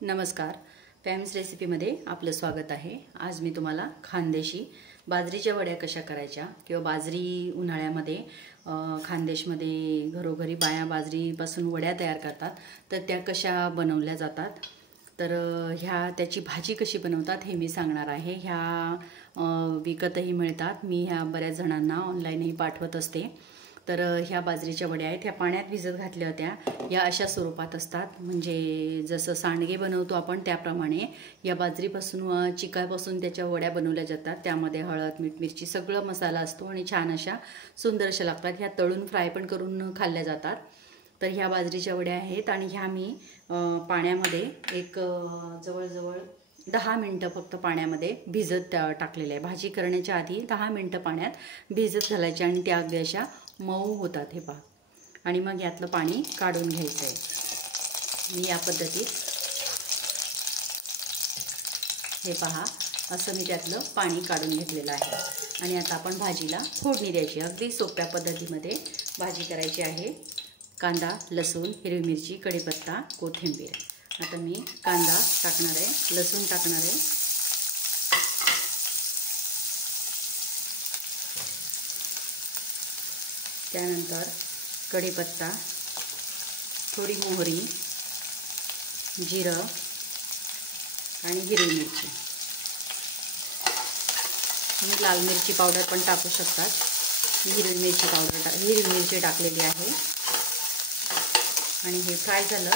नमस्कार, फॅम्स रेसिपीमध्ये आपलं स्वागत आहे। आज मी तुम्हाला खानदेशी बाजरीच्या वड्या कशा करायच्या किंवा बाजरी उन्हाळ्यामध्ये खानदेशमध्ये घरोघरी बाया बाजरीपासून वड्या तयार करतात, तर त्या कशा बनवल्या जातात, तर त्याची भाजी कशी बनवतात हे मी सांगणार आहे। विकतही मिळतात, मी ह्या बऱ्याच जणांना ऑनलाईनही पाठवत असते। तर ह्या बाजरीच्या वड्या आहेत, ह्या पाण्यात भिजत घातल्या होत्या। या अशा स्वरूपात असतात, म्हणजे जसं सांडगे बनवतो आपण त्याप्रमाणे या बाजरीपासून चिकापासून त्याच्या वड्या बनवल्या जातात। त्यामध्ये हळद, मीठ, मिरची सगळं मसाला असतो आणि छान अशा सुंदर अशा लागतात। ह्या तळून फ्राय पण करून खाल्ल्या जातात। तर ह्या बाजरीच्या वड्या आहेत आणि ह्या मी पाण्यामध्ये एक जवळजवळ 10 मिनिटं फक्त पाण्यामध्ये भिजत टाकलेले आहे। भाजी करण्याच्या आधी 10 मिनिटं पाण्यात भिजत घालायचे आणि त्या अगदी अशा मऊ होतात। हे पहा, आणि मग यातलं पाणी काढून घ्यायचं आहे। मी या पद्धतीत हे पहा असं मी त्यातलं पाणी काढून घेतलेलं आहे। आणि आता आपण भाजीला फोडणी द्यायची। अगदी सोप्या पद्धतीमध्ये भाजी करायची आहे। कांदा, लसूण, हिरवी मिरची, कढीपत्ता, कोथिंबीर। आता मी कांदा टाकणार आहे, लसूण टाकणार आहे, त्यानंतर कढीपत्ता, थोडी मोहरी, जिरं आणि हिरवी मिरची। तुम्ही लाल मिरची पावडर पण टाकू शकतात। मी हिरवी मिरची टाकलेली आहे आणि हे फ्राय झालं।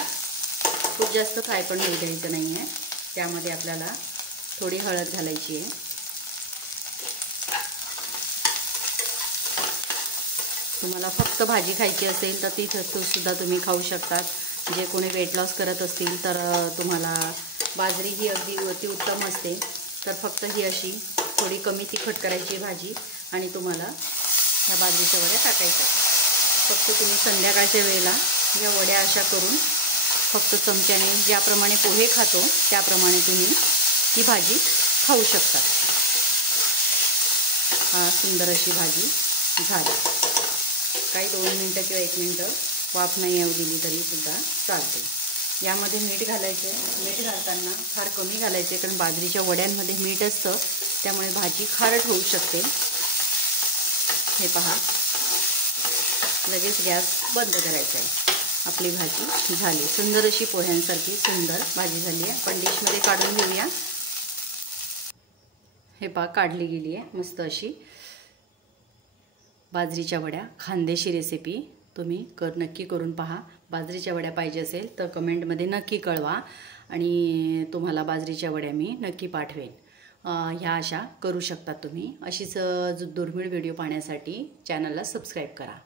खूप जास्त फ्राय पण होऊ द्यायचं नाही आहे। त्यामध्ये आपल्याला थोडी हळद घालायची आहे। तुम्हाला फक्त भाजी खायची असेल तर ती सुद्धा तुम्ही खाऊ शकतात। जे कोणी वेट लॉस करत असतील तर तुम्हाला बाजरी ही अगदी उत्तम असते। तर फक्त ही अशी थोडी कमी तिखट करायची भाजी आणि तुम्हाला ह्या बाजरीच्या वड्या टाकायच्या। फक्त तुम्ही संध्याकाळच्या वेळेला या वड्या अशा करून फक्त चमच्याने ज्याप्रमाणे पोहे खातो त्याप्रमाणे तुम्ही ही भाजी खाऊ शकता। सुंदर अशी भाजी झाली। काही 2 मिनिटं किंवा 1 मिनिटं वाफ नाही येऊ दिली तरी सुद्धा चालते। यामध्ये मीठ घालायचे। मीठ घालताना फार कमी घालायचे, कारण बाजरीच्या वड्यांमध्ये मीठ असतं, त्यामुळे भाजी खारट होऊ शकते। हे पहा, लगेच गॅस बंद करायचा आहे। आपली भाजी झाली, सुंदर अशी पोह्यांसारखी सुंदर भाजी झाली आहे। आपण डिशमध्ये काढून घेऊया। हे पहा, काढली गेली आहे मस्त अशी बाजरीच्या वड्या। खानदेशी रेसिपी तुम्ही नक्की करून पहा। बाजरीच्या वड्या पाहिजे असेल तर कमेंटमध्ये नक्की कळवा आणि तुम्हाला बाजरीच्या वड्या मी नक्की पाठवेन। ह्या अशा करू शकता तुम्ही। अशीच दुर्मिळ व्हिडिओ पाहण्यासाठी चॅनलला सबस्क्राईब करा।